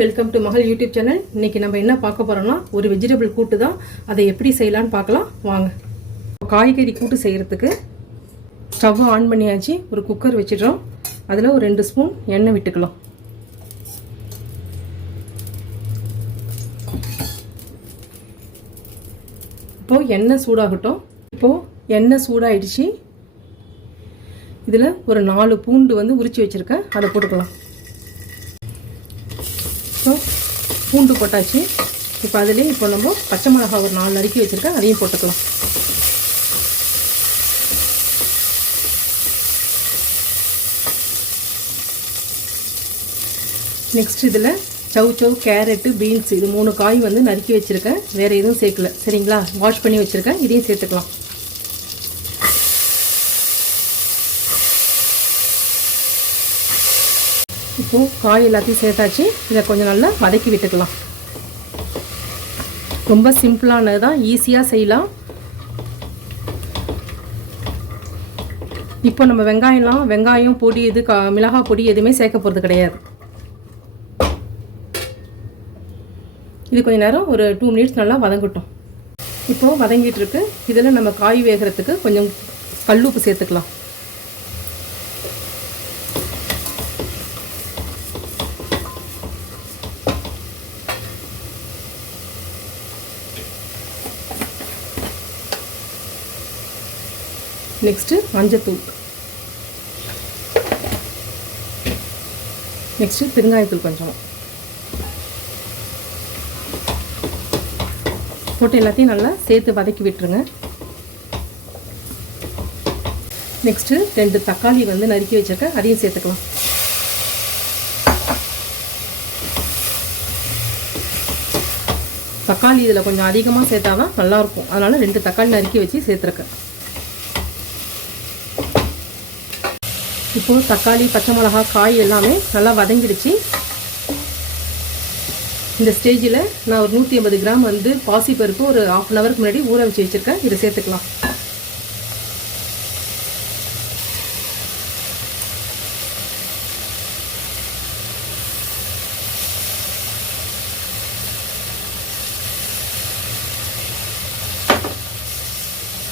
Welcome to மகள் YouTube channel. இன்னைக்கு நம்ம என்ன பார்க்க போறோம்னா ஒரு வெஜிடபிள் கூட்டு தான். அதை எப்படி செய்யலாம்னு பார்க்கலாம். வாங்க. காய்கறி கூட்டு செய்கிறதுக்கு ஸ்டவ் ஆன் பண்ணியாச்சு. ஒரு குக்கர் வச்சிடுறோம். அதில் ஒரு ரெண்டு ஸ்பூன் எண்ணெய் விட்டுக்கலாம். இப்போது எண்ணெய் சூடாகட்டும். இப்போது எண்ணெய் சூடாயிடுச்சு. இதில் ஒரு நாலு பூண்டு வந்து உரிச்சு வச்சுருக்கேன். அதை போட்டுக்கலாம். ஸோ பூண்டு போட்டாச்சு. இப்போ அதிலே இப்போ நம்ம பச்சை மிளகாய் ஒரு நாலு நறுக்கி வச்சுருக்கேன். அதையும் போட்டுக்கலாம். நெக்ஸ்ட் இதில் சவு சவு கேரட்டு பீன்ஸ் இது மூணு காய் வந்து நறுக்கி வச்சுருக்கேன். வேறு எதுவும் சேர்க்கல. சரிங்களா? வாஷ் பண்ணி வச்சுருக்கேன். இதையும் சேர்த்துக்கலாம். இப்போது காய் எல்லாத்தையும் சேர்த்தாச்சு. இதை கொஞ்சம் நல்லா வதக்கி விட்டுக்கலாம். ரொம்ப சிம்பிளானது தான் ஈஸியாக செய்யலாம். இப்போ நம்ம வெங்காயம்லாம் வெங்காயம் பொடி இது கா மிளகாய் பொடி எதுவுமே சேர்க்க போகிறது கிடையாது. இது கொஞ்சம் நேரம் ஒரு டூ மினிட்ஸ் நல்லா வதங்கட்டும். இப்போது வதங்கிட்டு இருக்கு. இதில் நம்ம காய் வேகிறதுக்கு கொஞ்சம் கல் உப்பு சேர்த்துக்கலாம். நெக்ஸ்ட்டு மஞ்சத்தூள் நெக்ஸ்ட்டு பெருங்காயத்தூள் கொஞ்சம். போட்டு எல்லாத்தையும் நல்லா சேர்த்து வதக்கி விட்டுருங்க. நெக்ஸ்ட்டு ரெண்டு தக்காளி வந்து நறுக்கி வச்சுருக்கேன். அதையும் சேர்த்துக்கலாம். தக்காளி இதில் கொஞ்சம் அதிகமாக சேர்த்தா தான் நல்லாயிருக்கும். அதனால் ரெண்டு தக்காளி நறுக்கி வச்சு சேர்த்துருக்கேன். இப்போது தக்காளி பச்சை மிளகா காய் எல்லாமே நல்லா வதங்கிடுச்சு. இந்த ஸ்டேஜில் நான் ஒரு நூற்றி ஐம்பது கிராம் வந்து பாசிப்பருப்பு ஒரு ஆஃப் அன் ஹவருக்கு முன்னாடி ஊற வச்சு வச்சுருக்கேன். இதை சேர்த்துக்கலாம்.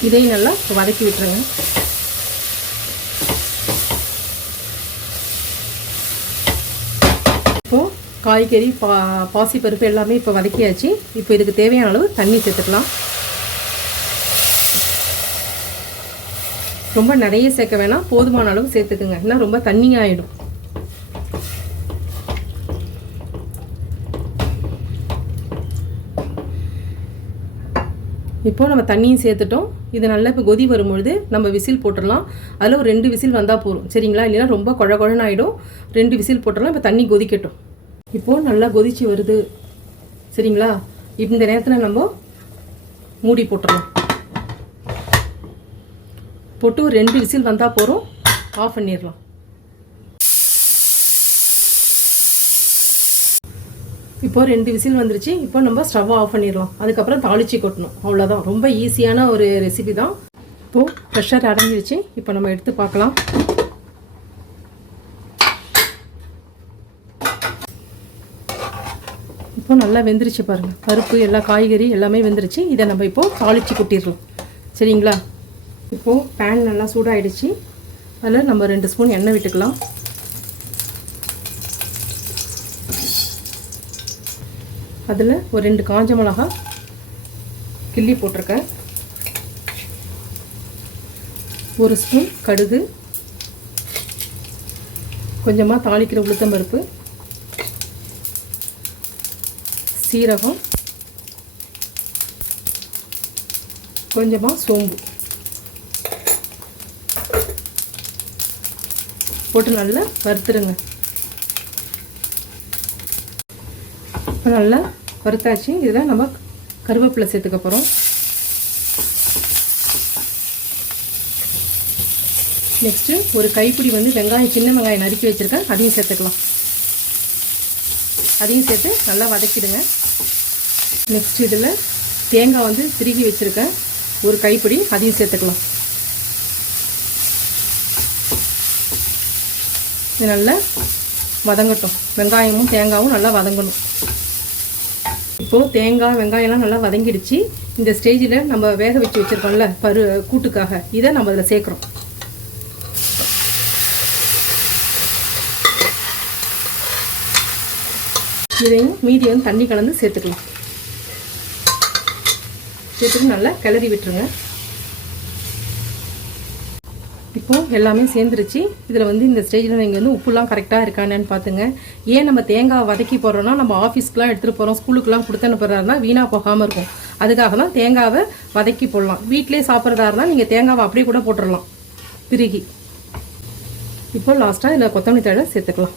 இதையும் நல்லா வதக்கி விட்டுருங்க இப்போது காய்கறி பா பாசிப்பருப்பு எல்லாமே இப்போ வதக்கியாச்சு. இப்போ இதுக்கு தேவையான அளவு தண்ணி சேர்த்துக்கலாம். ரொம்ப நிறைய சேர்க்க வேணாம். போதுமான அளவு சேர்த்துக்குங்க. ஏன்னா ரொம்ப தண்ணி ஆகிடும் இப்போ நம்ம தண்ணியும் சேர்த்துட்டோம். இது நல்லா இப்போ கொதி வரும்பொழுது நம்ம விசில் போட்டுடலாம். அதில் ஒரு ரெண்டு விசில் வந்தால் போதும். சரிங்களா? இல்லைன்னா ரொம்ப குழ குழன்னு ஆகிடும் ரெண்டு விசில் போட்டுடலாம். இப்போ தண்ணி கொதிக்கட்டும். இப்போது நல்லா கொதிச்சு வருது. சரிங்களா? இந்த நேரத்தில் நம்ம மூடி போட்டுடலாம் போட்டு ஒரு ரெண்டு விசில் வந்தால் போகிறோம் ஆஃப் பண்ணிடலாம். இப்போ ரெண்டு விசில் வந்துருச்சு. இப்போ நம்ம ஸ்டவ் ஆஃப் பண்ணிடலாம். அதுக்கப்புறம் தாளிச்சு கொட்டணும். அவ்வளோதான் ரொம்ப ஈஸியான ஒரு ரெசிபி தான். இப்போது ப்ரெஷர் அடங்கிடுச்சு இப்போ நம்ம எடுத்து பார்க்கலாம். இப்போ நல்லா வெந்துருச்சு பாருங்கள் பருப்பு எல்லா காய்கறி எல்லாமே வெந்துருச்சு. இதை நம்ம இப்போது தாளித்து கொட்டிடலாம். சரிங்களா? இப்போது பேன் நல்லா சூடாகிடுச்சு அதில் நம்ம ரெண்டு ஸ்பூன் எண்ணெய் விட்டுக்கலாம். அதில் ஒரு ரெண்டு காஞ்ச மிளகா கிள்ளி போட்டிருக்கேன். ஒரு ஸ்பூன் கடுகு. கொஞ்சமாக தாளிக்கிற உளுத்தம்பருப்பு சீரகம் கொஞ்சமாக சோம்பு. போட்டு நல்லா வறுத்துருங்க. இப்போ நல்லா வறுத்தாச்சு. இதில் நம்ம கருவேப்பிலை சேர்த்துக்க போகிறோம் நெக்ஸ்ட்டு ஒரு கைப்பிடி வந்து வெங்காயம் சின்ன வெங்காயம் நறுக்கி வச்சுருக்கேன். அதையும் சேர்த்துக்கலாம். அதையும் சேர்த்து நல்லா வதக்கிடுங்க. நெக்ஸ்ட் இதில் தேங்காய் வந்து திருகி வச்சுருக்கேன். ஒரு கைப்பிடி அதையும் சேர்த்துக்கலாம். இது நல்லா வதங்கட்டும். வெங்காயமும் தேங்காயும் நல்லா வதங்கணும். இப்போது தேங்காய் வெங்காயம்லாம் நல்லா வதங்கிடுச்சு. இந்த ஸ்டேஜில் நம்ம வேக வச்சு வச்சுருக்கோம்ல பரு கூட்டுக்காக. இதை நம்ம அதில் சேர்க்குறோம். இதையும் மீதி வந்து தண்ணி கலந்து சேர்த்துக்கலாம். சேர்த்துட்டு நல்லா கிளறி விட்டுருங்க. இப்போ எல்லாமே சேர்ந்துருச்சு. இதில் வந்து இந்த ஸ்டேஜில் நீங்கள் வந்து உப்புலாம் கரெக்டாக இருக்கானேன்னு பார்த்துங்க ஏன் நம்ம தேங்காய் வதக்கி போடுறோன்னா நம்ம ஆஃபீஸ்க்குலாம் எடுத்துகிட்டு போகிறோம் ஸ்கூலுக்குலாம் கொடுத்து அனுப்புறாருனா வீணாக போகாமல் இருக்கும். அதுக்காக தான் தேங்காவை வதக்கி போடலாம். வீட்டிலே சாப்பிட்றதா இருந்தால் நீங்கள் தேங்காவை அப்படியே கூட போட்டுடலாம் திருகி. இப்போ லாஸ்ட்டாக இதில் கொத்தமல்லி தழை சேர்த்துக்கலாம்.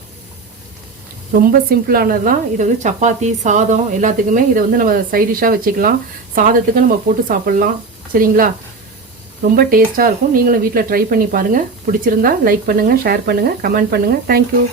ரொம்ப சிம்பிளானது தான் இதை வந்து சப்பாத்தி சாதம் எல்லாத்துக்குமே இதை வந்து நம்ம சைடிஷ்ஷாக வச்சுக்கலாம். சாதத்துக்கு நம்ம போட்டு சாப்பிட்லாம். சரிங்களா? ரொம்ப டேஸ்ட்டாக இருக்கும். நீங்களும் வீட்டில் ட்ரை பண்ணி பாருங்கள் பிடிச்சிருந்தா லைக் பண்ணுங்கள் ஷேர் பண்ணுங்கள் கமெண்ட் பண்ணுங்கள் தேங்க்யூ